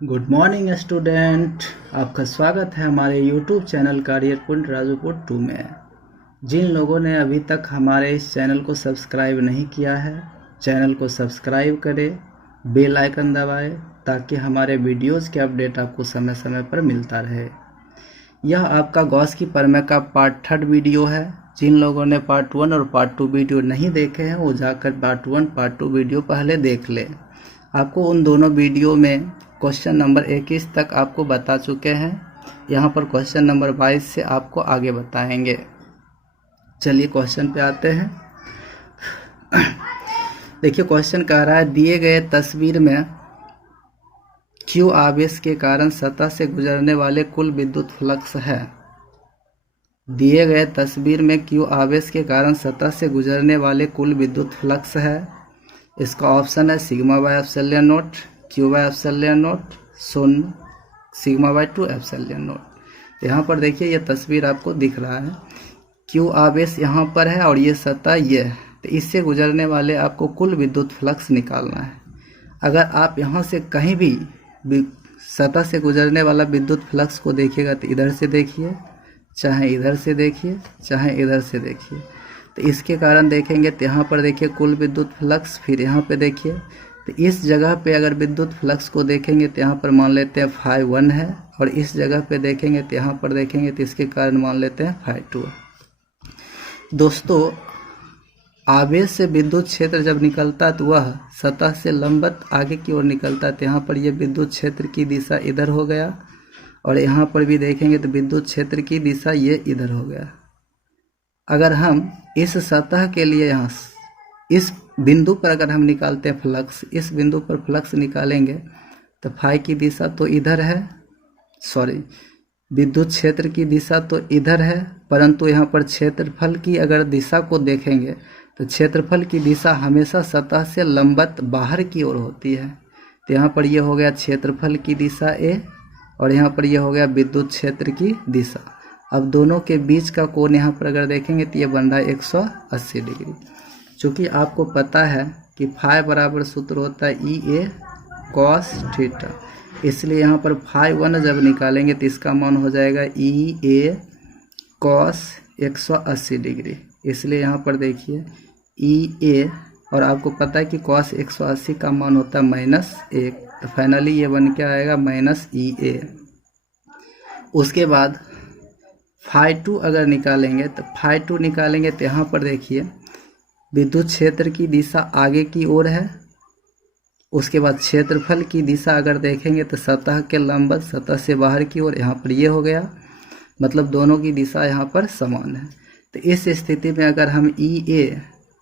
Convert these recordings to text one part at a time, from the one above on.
Good morning student. आपका स्वागत है हमारे यूट्यूब चैनल करियर पॉइंट राजूकोट 2 में। जिन लोगों ने अभी तक हमारे इस चैनल को सब्सक्राइब नहीं किया है, चैनल को सब्सक्राइब करें, बेल आइकन दबाएं ताकि हमारे वीडियोस के अपडेट आपको समय समय पर मिलता रहे। यह आपका गॉस की प्रमेय का पार्ट 3 वीडियो है। जिन लोगों ने पार्ट 1 और पार्ट 2 वीडियो नहीं देखे हैं वो जाकर पार्ट 1 पार्ट 2 वीडियो पहले देख लें। आपको उन दोनों वीडियो में क्वेश्चन नंबर 21 तक आपको बता चुके हैं। यहाँ पर क्वेश्चन नंबर 22 से आपको आगे बताएंगे। चलिए क्वेश्चन पे आते हैं। देखिए क्वेश्चन कह रहा है दिए गए तस्वीर में Q आवेश के कारण सतह से गुजरने वाले कुल विद्युत फ्लक्स है। दिए गए तस्वीर में Q आवेश के कारण सतह से गुजरने वाले कुल विद्युत फ्लक्स है। इसका ऑप्शन है sigma by epsilon naught, Q by epsilon not, शून्य, सिग्मा बाय 2 एप्सिलॉन नॉट। यहाँ पर देखिए ये तस्वीर आपको दिख रहा है। Q आवेश यहाँ पर है और ये सतह ये है, तो इससे गुजरने वाले आपको कुल विद्युत फ्लक्स निकालना है। अगर आप यहाँ से कहीं भी सतह से गुजरने वाला विद्युत फ्लक्स को देखिएगा तो इधर से देखिए, चाहे इधर से देखिए, चाहे इधर से देखिए, तो इसके कारण देखेंगे तो यहाँ पर देखिए कुल विद्युत फ्लक्स, फिर यहाँ पे देखिए तो इस जगह पे अगर विद्युत फ्लक्स को देखेंगे तो यहाँ पर मान लेते हैं φ1 है, और इस जगह पे देखेंगे तो यहाँ पर देखेंगे तो इसके कारण मान लेते हैं φ2। दोस्तों आवेश से विद्युत क्षेत्र जब निकलता है तो वह सतह से लंबवत आगे की ओर निकलता है। तो यहाँ पर यह विद्युत क्षेत्र की दिशा इधर हो गया, और यहाँ पर भी देखेंगे तो विद्युत क्षेत्र की दिशा ये इधर हो गया। अगर हम इस सतह के लिए यहाँ इस बिंदु पर अगर हम निकालते हैं फ्लक्स, इस बिंदु पर फ्लक्स निकालेंगे तो फाई की दिशा तो इधर है, सॉरी विद्युत क्षेत्र की दिशा तो इधर है, परंतु यहाँ पर क्षेत्रफल की अगर दिशा को देखेंगे तो क्षेत्रफल की दिशा हमेशा सतह से लंबवत बाहर की ओर होती है। तो यहाँ पर यह हो गया क्षेत्रफल की दिशा ए, और यहाँ पर यह हो गया विद्युत क्षेत्र की दिशा। अब दोनों के बीच का कोण यहाँ पर अगर देखेंगे तो ये बन रहा है 180 डिग्री। चूँकि आपको पता है कि फाई बराबर सूत्र होता है EA cos थीटा, इसलिए यहाँ पर φ1 जब निकालेंगे तो इसका मान हो जाएगा EA cos 180 डिग्री। इसलिए यहाँ पर देखिए EA, और आपको पता है कि cos 180 का मान होता है -1, तो फाइनली ये बन के आएगा -EA। उसके बाद φ2 अगर निकालेंगे तो φ2 निकालेंगे तो यहाँ पर देखिए विद्युत क्षेत्र की दिशा आगे की ओर है। उसके बाद क्षेत्रफल की दिशा अगर देखेंगे तो सतह के लंबवत, सतह से बाहर की ओर, यहाँ पर ये हो गया, मतलब दोनों की दिशा यहाँ पर समान है। तो इस स्थिति में अगर हम EA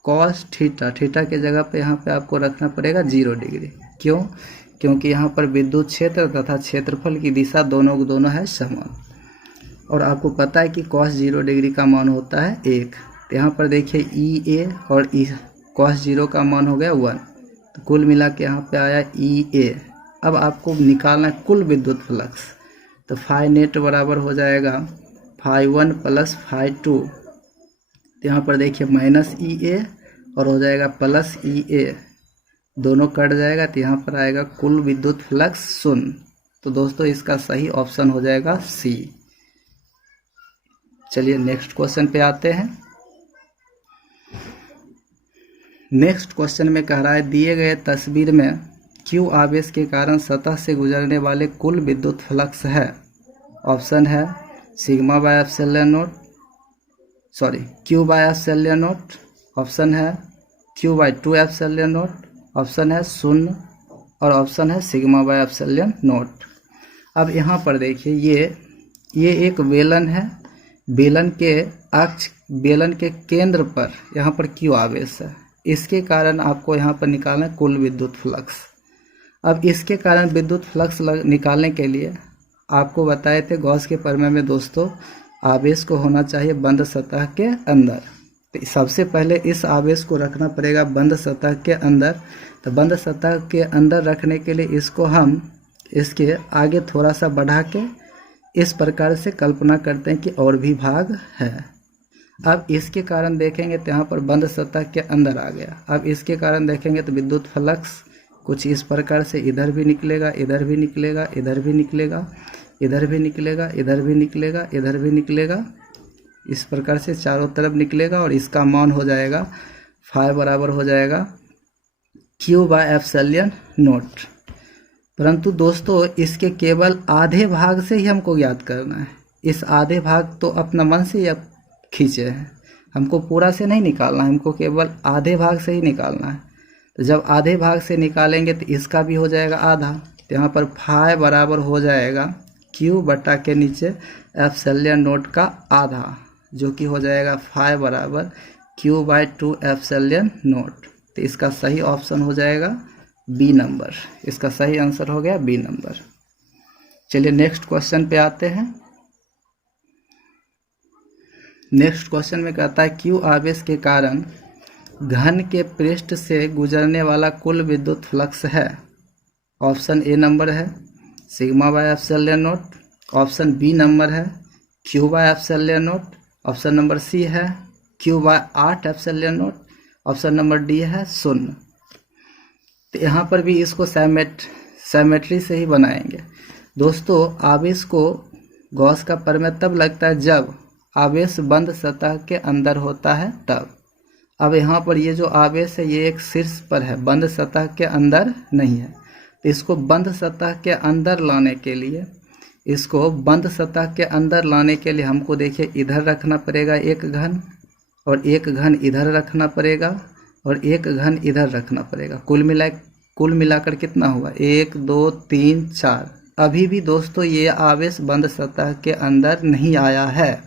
cos थीटा, थीटा के जगह पे यहाँ पे आपको रखना पड़ेगा 0 डिग्री। क्यों? क्योंकि यहाँ पर विद्युत क्षेत्र तथा क्षेत्रफल की दिशा दोनों है समान, और आपको पता है कि cos 0 डिग्री का मान होता है 1। तो यहाँ पर देखिए EA और cos 0 का मान हो गया 1, तो कुल मिला के यहाँ पे आया EA। अब आपको निकालना है कुल विद्युत फ्लक्स, तो फाई नेट बराबर हो जाएगा φ1 प्लस φ2। तो यहाँ पर देखिए -EA और हो जाएगा +EA, दोनों कट जाएगा तो यहाँ पर आएगा कुल विद्युत फ्लक्स 0। तो दोस्तों इसका सही ऑप्शन हो जाएगा C। चलिए नेक्स्ट क्वेश्चन पे आते हैं। नेक्स्ट क्वेश्चन में कह रहा है दिए गए तस्वीर में Q आवेश के कारण सतह से गुजरने वाले कुल विद्युत फ्लक्स है। ऑप्शन है sigma by epsilon naught, sorry Q by epsilon naught, option है Q by 2 epsilon naught, option है 0, और ऑप्शन है सिग्मा बाय एप्सिलॉन नॉट। अब यहाँ पर देखिए ये एक बेलन है, बेलन के अक्ष, बेलन के केंद्र पर यहाँ पर Q आवेश है। इसके कारण आपको यहाँ पर निकालना है कुल विद्युत फ्लक्स। अब इसके कारण विद्युत फ्लक्स निकालने के लिए आपको बताए थे गॉस के प्रमेय में दोस्तों आवेश को होना चाहिए बंद सतह के अंदर। तो सबसे पहले इस आवेश को रखना पड़ेगा बंद सतह के अंदर। तो बंद सतह के अंदर रखने के लिए इसको हम इसके आगे थोड़ा सा बढ़ा के इस प्रकार से कल्पना करते हैं कि और भी भाग है। अब इसके कारण देखेंगे तो यहाँ पर बंद सतह के अंदर आ गया। अब इसके कारण देखेंगे तो विद्युत फ्लक्स कुछ इस प्रकार से इधर भी निकलेगा, इधर भी निकलेगा, इधर भी निकलेगा, इधर भी निकलेगा, इधर भी निकलेगा, इधर भी निकलेगा, इस प्रकार से चारों तरफ निकलेगा और इसका मान हो जाएगा फाई बराबर हो जाएगा Q बाय एप्सिलॉन नॉट। परंतु दोस्तों इसके केवल आधे भाग से ही हमको ज्ञात करना है। इस आधे भाग तो अपना मन से ही आप खींचे हैं, हमको पूरा से नहीं निकालना है, हमको केवल आधे भाग से ही निकालना है। तो जब आधे भाग से निकालेंगे तो इसका भी हो जाएगा आधा, तो यहाँ पर फाई बराबर हो जाएगा Q बटा के नीचे एप्सिलॉन नॉट का आधा, जो कि हो जाएगा फाई बराबर Q बाय 2 एप्सिलॉन नॉट। तो इसका सही ऑप्शन हो जाएगा बी नंबर, इसका सही आंसर हो गया बी नंबर। चलिए नेक्स्ट क्वेश्चन पे आते हैं। नेक्स्ट क्वेश्चन में कहता है Q आवेश के कारण घन के पृष्ठ से गुजरने वाला कुल विद्युत फ्लक्स है। ऑप्शन ए नंबर है sigma by epsilon naught, option B number है Q by epsilon naught, option number C है Q by 8 epsilon naught, option number D है 0। तो यहाँ पर भी इसको सैमेट्री से ही बनाएंगे। दोस्तों आवेश को गॉस का प्रमेय तब लगता है जब आवेश बंद सतह के अंदर होता है तब। अब यहाँ पर ये जो आवेश है ये एक शीर्ष पर है, बंद सतह के अंदर नहीं है। तो इसको बंद सतह के अंदर लाने के लिए, इसको बंद सतह के अंदर लाने के लिए हमको देखिए इधर रखना पड़ेगा एक घन, और एक घन इधर रखना पड़ेगा, और एक घन इधर रखना पड़ेगा। कुल मिलाकर कितना हुआ 1 2 3 4। अभी भी दोस्तों ये आवेश बंद सतह के अंदर नहीं आया है।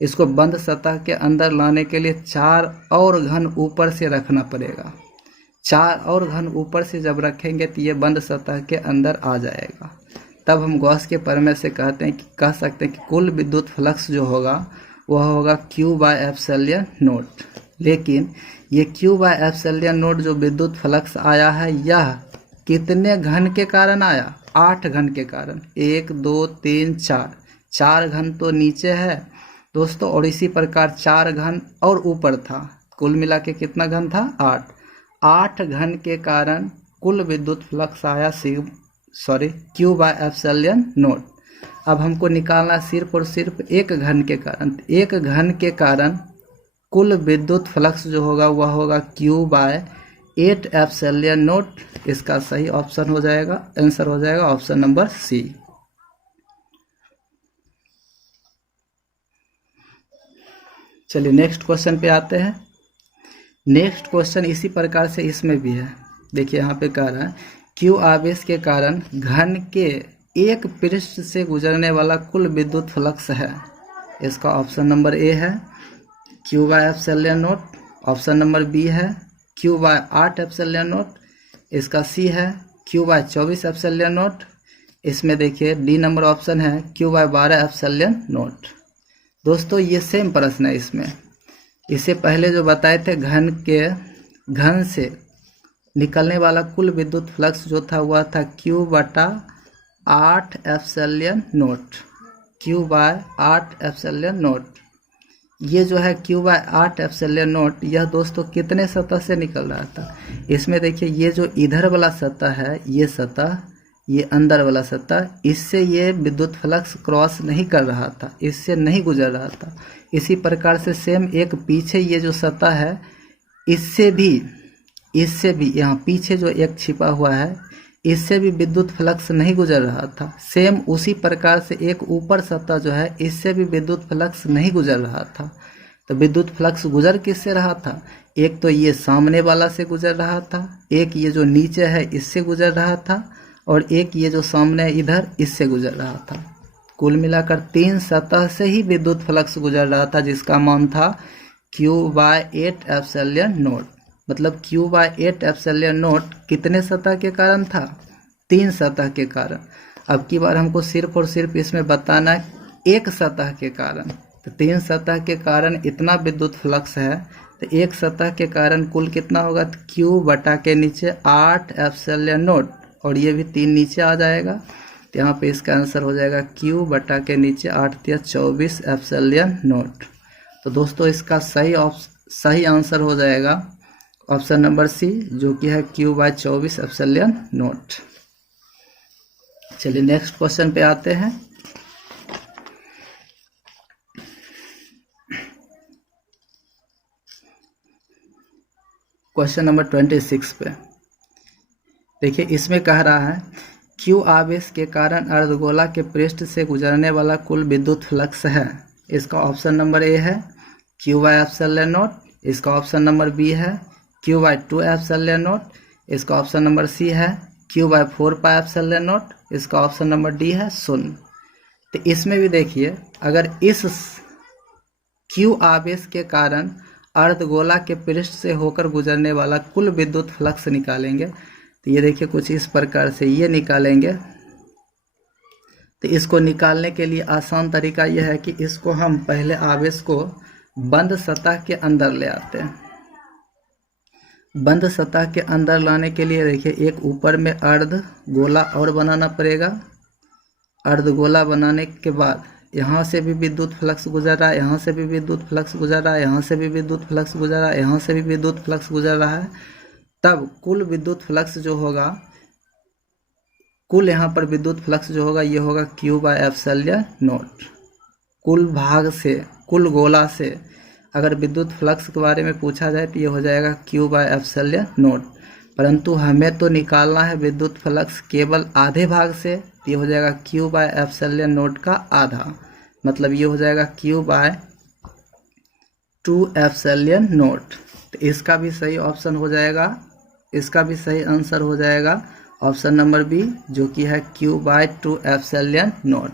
इसको बंद सतह के अंदर लाने के लिए 4 और घन ऊपर से रखना पड़ेगा। 4 और घन ऊपर से जब रखेंगे तो ये बंद सतह के अंदर आ जाएगा। तब हम गॉस के प्रमेय से कह सकते हैं कि कुल विद्युत फ्लक्स जो होगा वह होगा Q बाय एप्सिलॉन नॉट। लेकिन ये Q बाय एप्सिलॉन नॉट जो विद्युत फ्लक्स आया है यह कितने घन के कारण आया? 8 घन के कारण। 1 2 3 4, 4 घन तो नीचे है दोस्तों, और इसी प्रकार 4 घन और ऊपर था। कुल मिला के कितना घन था? 8 घन के कारण कुल विद्युत फ्लक्स आया Q बाय एप्सिलॉन नॉट। अब हमको निकालना सिर्फ और सिर्फ एक घन के कारण। एक घन के कारण कुल विद्युत फ्लक्स जो होगा वह होगा Q बाय 8 एप्सिलॉन नॉट। इसका सही ऑप्शन हो जाएगा, आंसर हो जाएगा ऑप्शन नंबर सी। चलिए नेक्स्ट क्वेश्चन पे आते हैं। नेक्स्ट क्वेश्चन इसी प्रकार से इसमें भी है। देखिए यहाँ पे कह रहा है Q आवेश के कारण घन के एक पृष्ठ से गुजरने वाला कुल विद्युत फ्लक्स है। इसका ऑप्शन नंबर ए है Q by epsilon naught, option number B है Q बाय 8 एप्सिलॉन नॉट, इसका सी है Q बाय 24 एप्सिलॉन नॉट। इसमें देखिए डी नंबर ऑप्शन है Q बाय 12 एप्सिलॉन नॉट। दोस्तों ये सेम प्रश्न है इसमें। इससे पहले जो बताए थे घन से निकलने वाला कुल विद्युत फ्लक्स जो था वह था Q बटा 8 epsilon naught, Q by 8 epsilon naught. ये जो है Q बाय 8 एप्सिलॉन नॉट यह दोस्तों कितने सतह से निकल रहा था? इसमें देखिए ये जो इधर वाला सतह है, ये सतह, ये अंदर वाला सतह, इससे ये विद्युत फ्लक्स क्रॉस नहीं कर रहा था, इससे नहीं गुजर रहा था। इसी प्रकार से सेम एक पीछे ये जो सतह है इससे भी यहाँ पीछे जो एक छिपा हुआ है इससे भी विद्युत फ्लक्स नहीं गुजर रहा था। सेम उसी प्रकार से एक ऊपर सतह जो है इससे भी विद्युत फ्लक्स नहीं गुजर रहा था। तो विद्युत फ्लक्स गुजर किससे रहा था? एक तो ये सामने वाला से गुजर रहा था, एक ये जो नीचे है इससे गुजर रहा था, और एक ये जो सामने इधर इससे गुजर रहा था। कुल मिलाकर 3 सतह से ही विद्युत फ्लक्स गुजर रहा था, जिसका मान था Q बाय 8 एप्सिलॉन नॉट। मतलब Q बाय 8 एप्सिलॉन नॉट कितने सतह के कारण था? 3 सतह के कारण। अब की बार हमको सिर्फ और सिर्फ इसमें बताना है एक सतह के कारण। तो 3 सतह के कारण इतना विद्युत फ्लक्स है, तो एक सतह के कारण कुल कितना होगा? Q बटा के नीचे 8 एप्सिलॉन नॉट, और ये भी 3 नीचे आ जाएगा। तो यहाँ पे इसका आंसर हो जाएगा Q बटा के नीचे 8 × 24 एप्सिलॉन नॉट। तो दोस्तों इसका सही आंसर हो जाएगा ऑप्शन नंबर सी जो कि है Q/24 एप्सिलॉन नॉट। चलिए नेक्स्ट क्वेश्चन पे आते हैं। क्वेश्चन नंबर 26 पे देखिए, इसमें कह रहा है Q आवेश के कारण अर्धगोला के पृष्ठ से गुजरने वाला कुल विद्युत फ्लक्स है। इसका ऑप्शन नंबर ए है Q/एप्सिलॉन नॉट, इसका ऑप्शन नंबर बी है Q/2 एप्सिलॉन नॉट, इसका ऑप्शन नंबर सी है Q/4 पाई एप्सिलॉन नॉट, इसका ऑप्शन नंबर डी है 0। तो इसमें भी देखिए, अगर इस Q आवेश के कारण अर्धगोला के पृष्ठ से होकर गुजरने वाला कुल विद्युत फ्लक्स निकालेंगे तो ये देखिए कुछ इस प्रकार से ये निकालेंगे। तो इसको निकालने के लिए आसान तरीका यह है कि इसको हम पहले आवेश को बंद सतह के अंदर ले आते हैं। बंद सतह के अंदर लाने के लिए देखिए एक ऊपर में अर्धगोला और बनाना पड़ेगा। अर्धगोला बनाने के बाद यहाँ से भी विद्युत फ्लक्स गुजर रहा है, यहाँ से भी विद्युत फ्लक्स गुजर रहा है, यहाँ से भी विद्युत फ्लक्स गुजर रहा है, यहाँ से भी विद्युत फ्लक्स गुजर रहा है। तब कुल विद्युत फ्लक्स जो होगा, कुल यहाँ पर विद्युत फ्लक्स जो होगा ये होगा Q/एप्सिलॉन नॉट। कुल भाग से, कुल गोला से अगर विद्युत फ्लक्स के बारे में पूछा जाए तो ये हो जाएगा Q/एप्सिलॉन नॉट। परंतु हमें तो निकालना है विद्युत फ्लक्स केवल आधे भाग से, तो ये हो जाएगा Q/एप्सिलॉन नॉट का आधा, मतलब ये हो जाएगा Q/2 एप्सिलॉन नॉट। तो इसका भी सही ऑप्शन हो जाएगा, इसका भी सही आंसर हो जाएगा ऑप्शन नंबर बी जो कि है Q/2 एप्सिलॉन नॉट।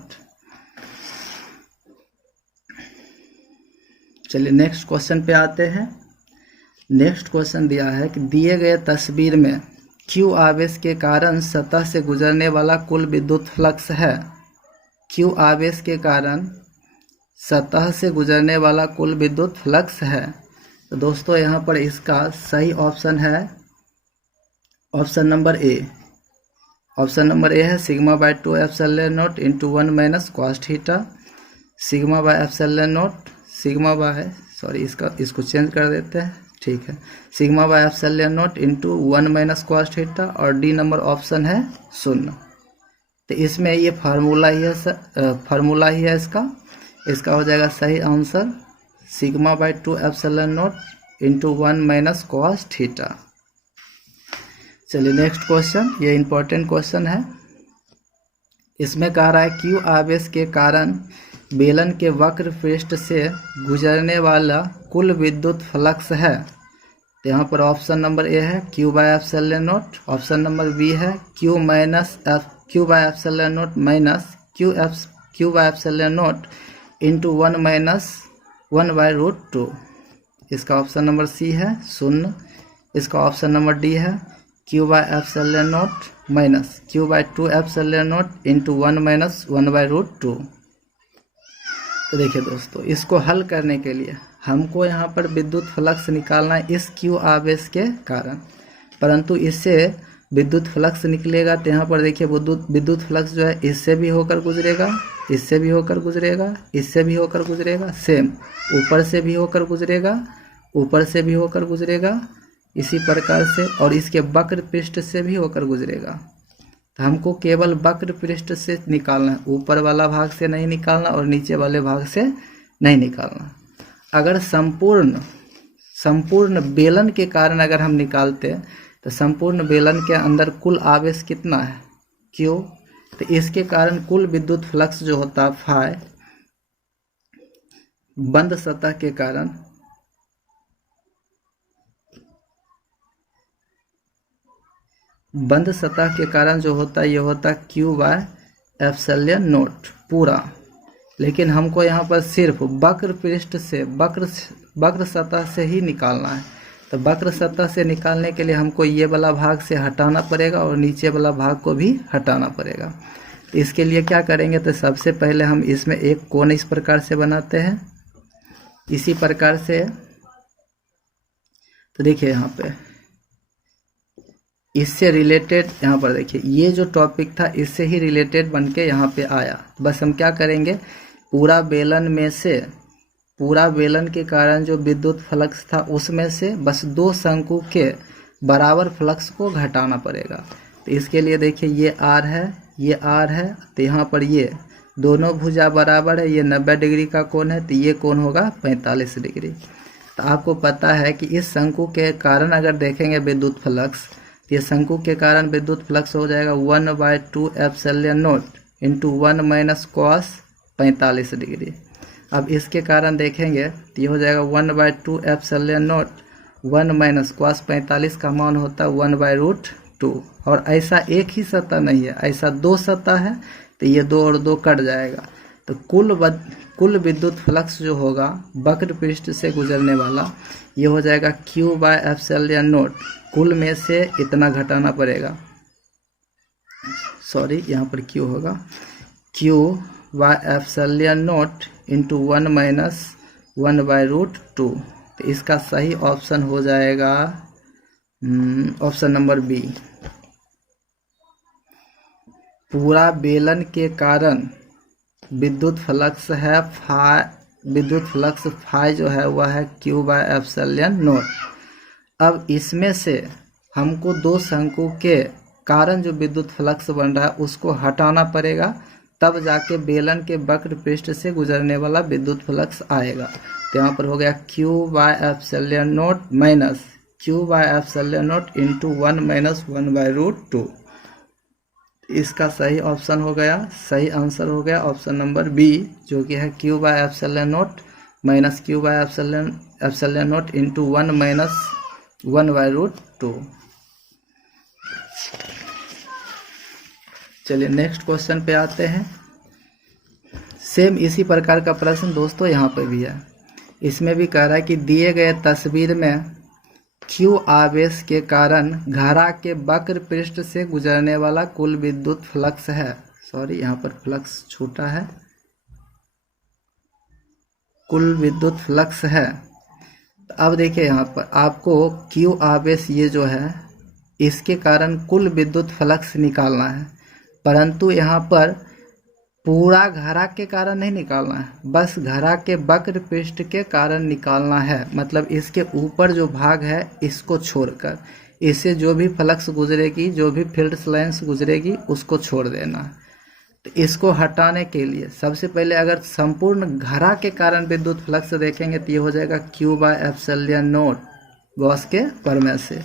चलिए नेक्स्ट क्वेश्चन पे आते हैं। नेक्स्ट क्वेश्चन दिया है कि दिए गए तस्वीर में Q आवेश के कारण सतह से गुजरने वाला कुल विद्युत फ्लक्स है। Q आवेश के कारण सतह से गुजरने वाला कुल विद्युत फ्लक्स है। तो दोस्तों यहाँ पर इसका सही ऑप्शन है option number A. Option number A है σ/2 epsilon naught into 1 minus cos theta. σ/एप्सिलॉन नॉट, इसको चेंज कर देते हैं, ठीक है, σ/एप्सिलॉन naught into 1 minus cos theta, और डी नंबर ऑप्शन है 0। तो इसमें ये फार्मूला ही है इसका हो जाएगा सही answer σ/2 epsilon naught into 1 minus cos theta. चलिए नेक्स्ट क्वेश्चन, ये इंपॉर्टेंट क्वेश्चन है। इसमें कह रहा है Q आवेश के कारण बेलन के वक्र पृष्ठ से गुजरने वाला कुल विद्युत फ्लक्स है। तो यहाँ पर ऑप्शन नंबर ए है Q/एप्सिलॉन नॉट, ऑप्शन नंबर बी है Q/एप्सिलॉन नॉट माइनस Q/एप्सिलॉन नॉट इंटू 1 माइनस 1/√2। इसका ऑप्शन नंबर सी है 0। इसका ऑप्शन नंबर डी है Q/एप्सिलॉन naught minus Q/2 epsilon naught into 1 minus 1/√2। तो देखिए दोस्तों, इसको हल करने के लिए हमको यहाँ पर विद्युत फ्लक्स निकालना है इस Q आवेश के कारण, परंतु इससे विद्युत फ्लक्स निकलेगा तो यहाँ पर देखिए विद्युत फ्लक्स जो है इससे भी होकर गुजरेगा, इससे भी होकर गुजरेगा, इससे भी होकर गुजरेगा, सेम ऊपर से भी होकर गुजरेगा, ऊपर से भी होकर गुजरेगा, इसी प्रकार से, और इसके वक्र पृष्ठ से भी होकर गुजरेगा। तो हमको केवल वक्र पृष्ठ से निकालना है, ऊपर वाला भाग से नहीं निकालना और नीचे वाले भाग से नहीं निकालना। अगर संपूर्ण बेलन के कारण अगर हम निकालते हैं तो संपूर्ण बेलन के अंदर कुल आवेश कितना है Q, तो इसके कारण कुल विद्युत फ्लक्स जो होता है फाई बंद सतह के कारण जो होता है ये होता है Q/एप्सिलॉन नॉट पूरा। लेकिन हमको यहाँ पर सिर्फ वक्र पृष्ठ से वक्र सतह से ही निकालना है। तो वक्र सतह से निकालने के लिए हमको ये वाला भाग से हटाना पड़ेगा और नीचे वाला भाग को भी हटाना पड़ेगा। तो इसके लिए क्या करेंगे, तो सबसे पहले हम इसमें एक कोण इस प्रकार से बनाते हैं, इसी प्रकार से। तो देखिए यहाँ पे इससे रिलेटेड, यहाँ पर देखिए ये जो टॉपिक था इससे ही रिलेटेड बन के यहाँ पे आया। बस हम क्या करेंगे, पूरा बेलन में से पूरा बेलन के कारण जो विद्युत फ्लक्स था उसमें से बस 2 शंकु के बराबर फ्लक्स को घटाना पड़ेगा। तो इसके लिए देखिए ये R है, ये R है, तो यहाँ पर ये दोनों भुजा बराबर है, ये 90 डिग्री का कोण है, तो ये कोण होगा 45 डिग्री। तो आपको पता है कि इस शंकु के कारण अगर देखेंगे विद्युत फ्लक्स, तो ये शंकु के कारण विद्युत फ्लक्स हो जाएगा 1/2 epsilon naught into 1 minus cos 45 degree. अब इसके कारण देखेंगे तो ये हो जाएगा 1/2 एप्सिलॉन नॉट 1 माइनस कॉस 45 का मान होता है 1/√2। और ऐसा एक ही सतह नहीं है, ऐसा 2 सतह है, तो ये 2 और 2 कट जाएगा। तो कुल विद्युत फ्लक्स जो होगा वक्र पृष्ठ से गुजरने वाला, ये हो जाएगा Q/एप्सिलॉन नॉट। कुल में से इतना घटाना पड़ेगा, सॉरी यहाँ पर Q होगा Q/एप्सिलॉन नॉट इंटू 1 माइनस 1/√2। तो इसका सही ऑप्शन हो जाएगा ऑप्शन नंबर बी। पूरा बेलन के कारण विद्युत फ्लक्स है विद्युत फ्लक्स फाई जो है वह है Q/एप्सिलॉन नॉट। अब इसमें से हमको 2 शंकु के कारण जो विद्युत फ्लक्स बन रहा है उसको हटाना पड़ेगा, तब जाके बेलन के वक्र पृष्ठ से गुजरने वाला विद्युत फ्लक्स आएगा। तो यहाँ पर हो गया Q/एप्सिलॉन नॉट माइनस Q/एप्सिलॉन नॉट इंटू 1 माइनस 1/√2। इसका सही ऑप्शन हो गया, सही आंसर हो गया ऑप्शन नंबर बी, जो कि है Q/एप्सिलॉन नॉट माइनस Q/एप्सिलॉन नॉट इंटू 1 माइनस 1/√2। चलिए नेक्स्ट क्वेश्चन पे आते हैं। सेम इसी प्रकार का प्रश्न दोस्तों यहाँ पे भी है। इसमें भी कह रहा है कि दिए गए तस्वीर में Q आवेश के कारण घड़ा के वक्र पृष्ठ से गुजरने वाला कुल विद्युत फ्लक्स है, सॉरी यहाँ पर फ्लक्स छोटा है, कुल विद्युत फ्लक्स है। तो अब देखिए यहाँ पर आपको Q आवेश ये जो है इसके कारण कुल विद्युत फ्लक्स निकालना है, परंतु यहाँ पर पूरा घड़ा के कारण नहीं निकालना है, बस घड़ा के वक्र पृष्ठ के कारण निकालना है। मतलब इसके ऊपर जो भाग है इसको छोड़कर, इससे जो भी फ्लक्स गुजरेगी, जो भी फील्ड लाइन्स गुजरेगी उसको छोड़ देना है। तो इसको हटाने के लिए सबसे पहले अगर संपूर्ण घड़ा के कारण विद्युत फ्लक्स देखेंगे तो ये हो जाएगा Q/एप्सिलॉन नॉट गॉस के प्रमेय से।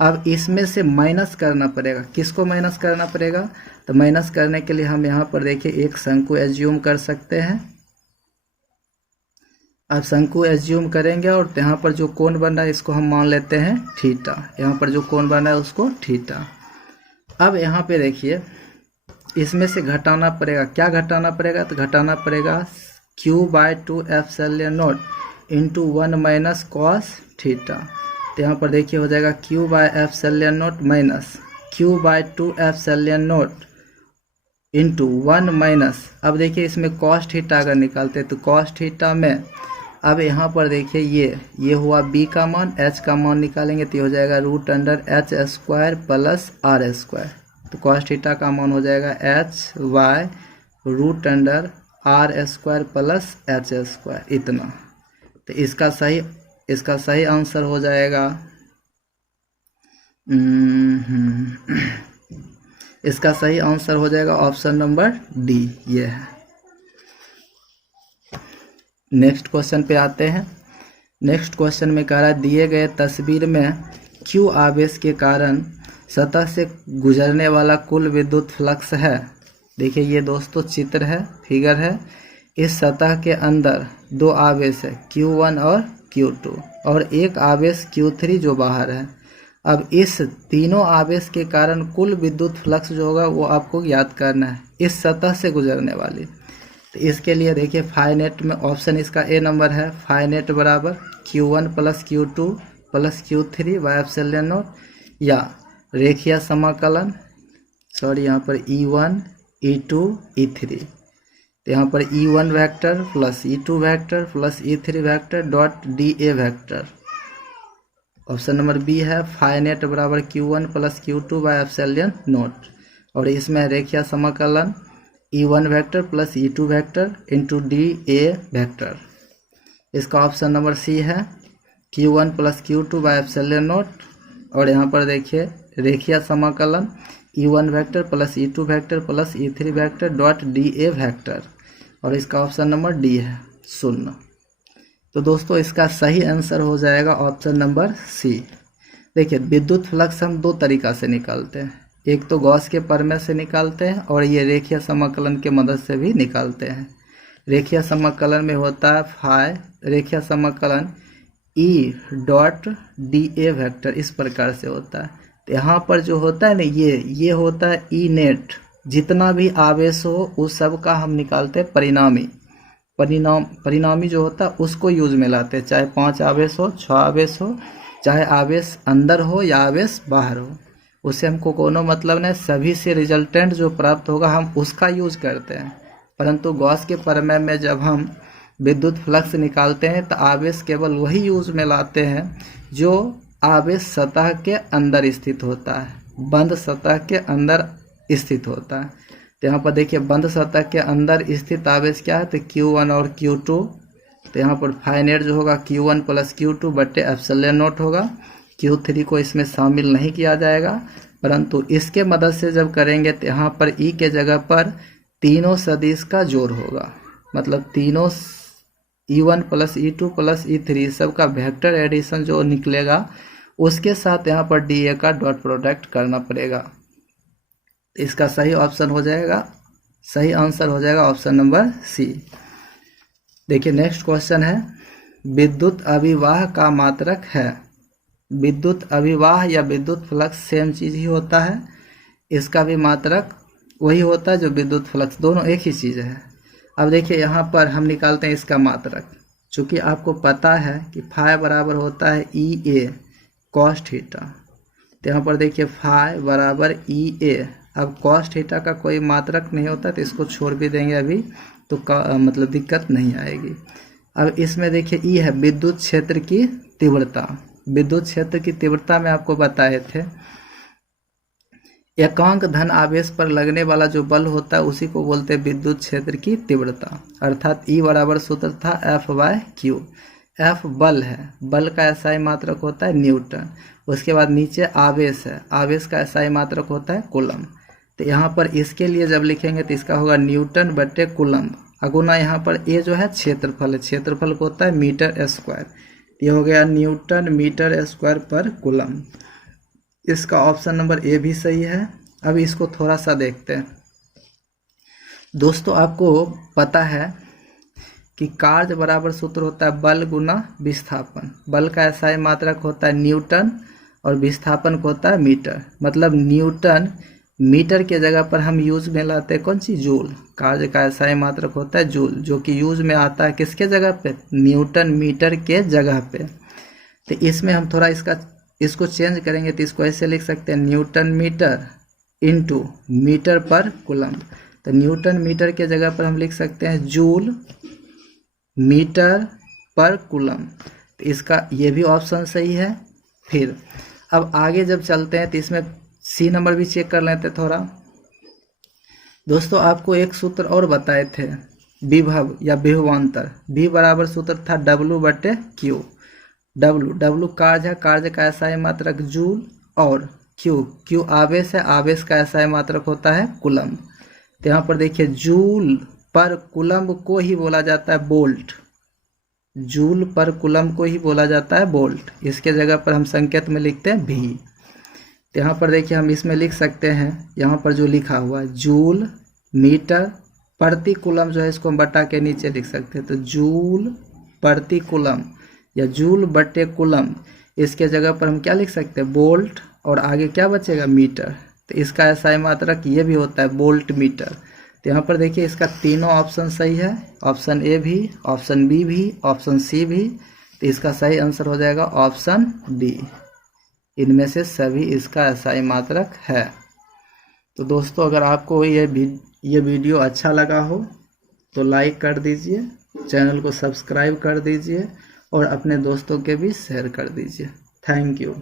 अब इसमें से माइनस करना पड़ेगा, किसको माइनस करना पड़ेगा? तो माइनस करने के लिए हम यहाँ पर देखिए एक शंकु एज्यूम कर सकते हैं। अब शंकु एज्यूम करेंगे और यहाँ पर जो कोण बन रहा है इसको हम मान लेते हैं थीटा। यहाँ पर जो कोण बन रहा है उसको थीटा। अब यहाँ पे देखिए इसमें से घटाना पड़ेगा, क्या घटाना पड़ेगा? तो घटाना पड़ेगा Q/2 epsilon naught into 1 minus cos theta. तो यहाँ पर देखिए हो जाएगा Q/एप्सिलॉन naught minus Q/2 epsilon naught into 1 minus, अब देखिए इसमें कॉस थीटा अगर निकालते हैं तो कॉस थीटा में, अब यहाँ पर देखिए ये हुआ b का मान, h का मान निकालेंगे तो ये हो जाएगा √h² प्लस r²। तो कॉस थीटा का मान हो जाएगा hy √r² प्लस h², इतना। तो इसका सही आंसर हो जाएगा इसका सही आंसर हो जाएगा ऑप्शन नंबर डी, ये है। नेक्स्ट क्वेश्चन पे आते हैं। नेक्स्ट क्वेश्चन में कह रहा है दिए गए तस्वीर में Q आवेश के कारण सतह से गुजरने वाला कुल विद्युत फ्लक्स है। देखिए ये दोस्तों चित्र है, फिगर है। इस सतह के अंदर 2 आवेश है Q1 और Q2 और एक आवेश Q3 जो बाहर है। अब इस तीनों आवेश के कारण कुल विद्युत फ्लक्स जो होगा वो आपको याद करना है इस सतह से गुजरने वाली। तो इसके लिए देखिए फाई नेट में ऑप्शन इसका ए नंबर है, फाई नेट बराबर Q1 plus Q2 plus Q3 bye epsilon not, या रेखीय समाकलन, सॉरी यहाँ पर E1 E2 E3। तो यहाँ पर E1 vector plus E2 vector plus E3 vector dot DA vector. Option number B है फाई नेट बराबर Q1 plus Q2 bye epsilon not, और इसमें रेखीय समाकलन E1 vector plus E2 vector into DA vector. इसका ऑप्शन नंबर सी है Q1 + Q2 bye epsilon not. और यहाँ पर देखिए रेखीय समाकलन E1 vector plus E2 vector plus E3 vector dot DA vector, और इसका ऑप्शन नंबर डी है 0। तो दोस्तों इसका सही आंसर हो जाएगा ऑप्शन नंबर सी। देखिए विद्युत फ्लक्स हम दो तरीका से निकालते हैं, एक तो गॉस के प्रमेय से निकालते हैं और ये रेखीय समाकलन के मदद से भी निकालते हैं। रेखीय समाकलन में होता है फाई, रेखीय समाकलन E डॉट DA वेक्टर इस प्रकार से होता है। तो यहाँ पर जो होता है ना ये होता है E नेट, जितना भी आवेश हो उस सब का हम निकालते हैं परिणामी जो होता है उसको यूज में लाते हैं, चाहे 5 आवेश हो 6 आवेश हो, चाहे आवेश अंदर हो या आवेश बाहर हो, उससे हमको कोनो मतलब नहीं, सभी से रिजल्टेंट जो प्राप्त होगा हम उसका यूज करते हैं। परंतु गॉस के प्रमेय में जब हम विद्युत फ्लक्स निकालते हैं तो आवेश केवल वही यूज में लाते हैं जो आवेश सतह के अंदर स्थित होता है, बंद सतह के अंदर स्थित होता है। तो यहाँ पर देखिए बंद सतह के अंदर स्थित आवेश क्या है, तो Q1 और Q2। तो यहाँ पर फाइनेट जो होगा Q1 + Q2 बटे एप्सिलॉन नॉट होगा। Q3 को इसमें शामिल नहीं किया जाएगा, परंतु इसके मदद से जब करेंगे तो यहाँ पर E के जगह पर तीनों सदिश का जोड़ होगा, मतलब तीनों E1 + E2 + E3 सब का वेक्टर एडिशन जो निकलेगा उसके साथ यहाँ पर DA का डॉट प्रोडक्ट करना पड़ेगा। इसका सही ऑप्शन हो जाएगा, सही आंसर हो जाएगा ऑप्शन नंबर सी। देखिए नेक्स्ट क्वेश्चन है, विद्युत अभिवाह का मात्रक है। विद्युत अभिवाह या विद्युत फ्लक्स सेम चीज ही होता है, इसका भी मात्रक वही होता है जो विद्युत फ्लक्स, दोनों एक ही चीज है। अब देखिए यहाँ पर हम निकालते हैं इसका मात्रक, चूँकि आपको पता है कि फाई बराबर होता है EA cos थीटा। तो यहाँ पर देखिए फाई बराबर EA, अब cos थीटा का कोई मात्रक नहीं होता तो इसको छोड़ भी देंगे अभी तो मतलब दिक्कत नहीं आएगी। अब इसमें देखिए E है विद्युत क्षेत्र की तीव्रता। विद्युत क्षेत्र की तीव्रता में आपको बताए थे एकांक धन आवेश पर लगने वाला जो बल होता है उसी को बोलते हैं विद्युत क्षेत्र की तीव्रता। अर्थात E बराबर सूत्र था F/Q। F बल है, बल का SI मात्रक होता है न्यूटन। उसके बाद नीचे आवेश है, आवेश का SI मात्रक होता है कूलम। तो यहाँ पर इसके लिए जब लिखेंगे तो इसका होगा न्यूटन बटे कूलम अगुना यहाँ पर A जो है क्षेत्रफल है, क्षेत्रफल को होता है मीटर स्क्वायर। ये हो गया न्यूटन मीटर स्क्वायर पर कूलम। इसका ऑप्शन नंबर ए भी सही है। अब इसको थोड़ा सा देखते हैं दोस्तों। आपको पता है कि कार्य बराबर सूत्र होता है बल गुना विस्थापन। बल का SI मात्रक होता है न्यूटन और विस्थापन को होता है मीटर। मतलब न्यूटन मीटर के जगह पर हम यूज में लाते हैं कौन सी, जूल। कार्य का SI मात्रक होता है जूल, जो कि यूज में आता है किसके जगह पे, न्यूटन मीटर के जगह पे। तो इसमें हम थोड़ा इसको चेंज करेंगे तो इसको ऐसे लिख सकते हैं न्यूटन मीटर इंटू मीटर पर कूलम। तो न्यूटन मीटर के जगह पर हम लिख सकते हैं जूल मीटर पर कूलम। तो इसका ये भी ऑप्शन सही है। फिर अब आगे जब चलते हैं तो इसमें सी नंबर भी चेक कर लेते थोड़ा। दोस्तों आपको एक सूत्र और बताए थे विभव या विभवांतर। V बराबर सूत्र था W/Q। W कार्य है, कार्य का SI मात्रक जूल, और Q आवेश है, आवेश का SI मात्रक होता है कूलम। तो यहाँ पर देखिए जूल पर कूलम को ही बोला जाता है वोल्ट। जूल पर कूलम को ही बोला जाता है वोल्ट। इसके जगह पर हम संकेत में लिखते हैं V। तो यहाँ पर देखिए हम इसमें लिख सकते हैं, यहाँ पर जो लिखा हुआ है जूल मीटर प्रति कूलम जो है इसको हम बटा के नीचे लिख सकते हैं। तो जूल प्रति कूलम या जूल बटे कूलम, इसके जगह पर हम क्या लिख सकते हैं, वोल्ट, और आगे क्या बचेगा, मीटर। तो इसका SI मात्रक ये भी होता है वोल्ट मीटर। तो यहाँ पर देखिए इसका तीनों ऑप्शन सही है, ऑप्शन ए भी, ऑप्शन बी भी, ऑप्शन सी भी। तो इसका सही आंसर हो जाएगा ऑप्शन डी। इनमें से सभी इसका SI मात्रक है। तो दोस्तों अगर आपको ये वीडियो अच्छा लगा हो तो लाइक कर दीजिए, चैनल को सब्सक्राइब कर दीजिए और अपने दोस्तों के भी शेयर कर दीजिए। Thank you.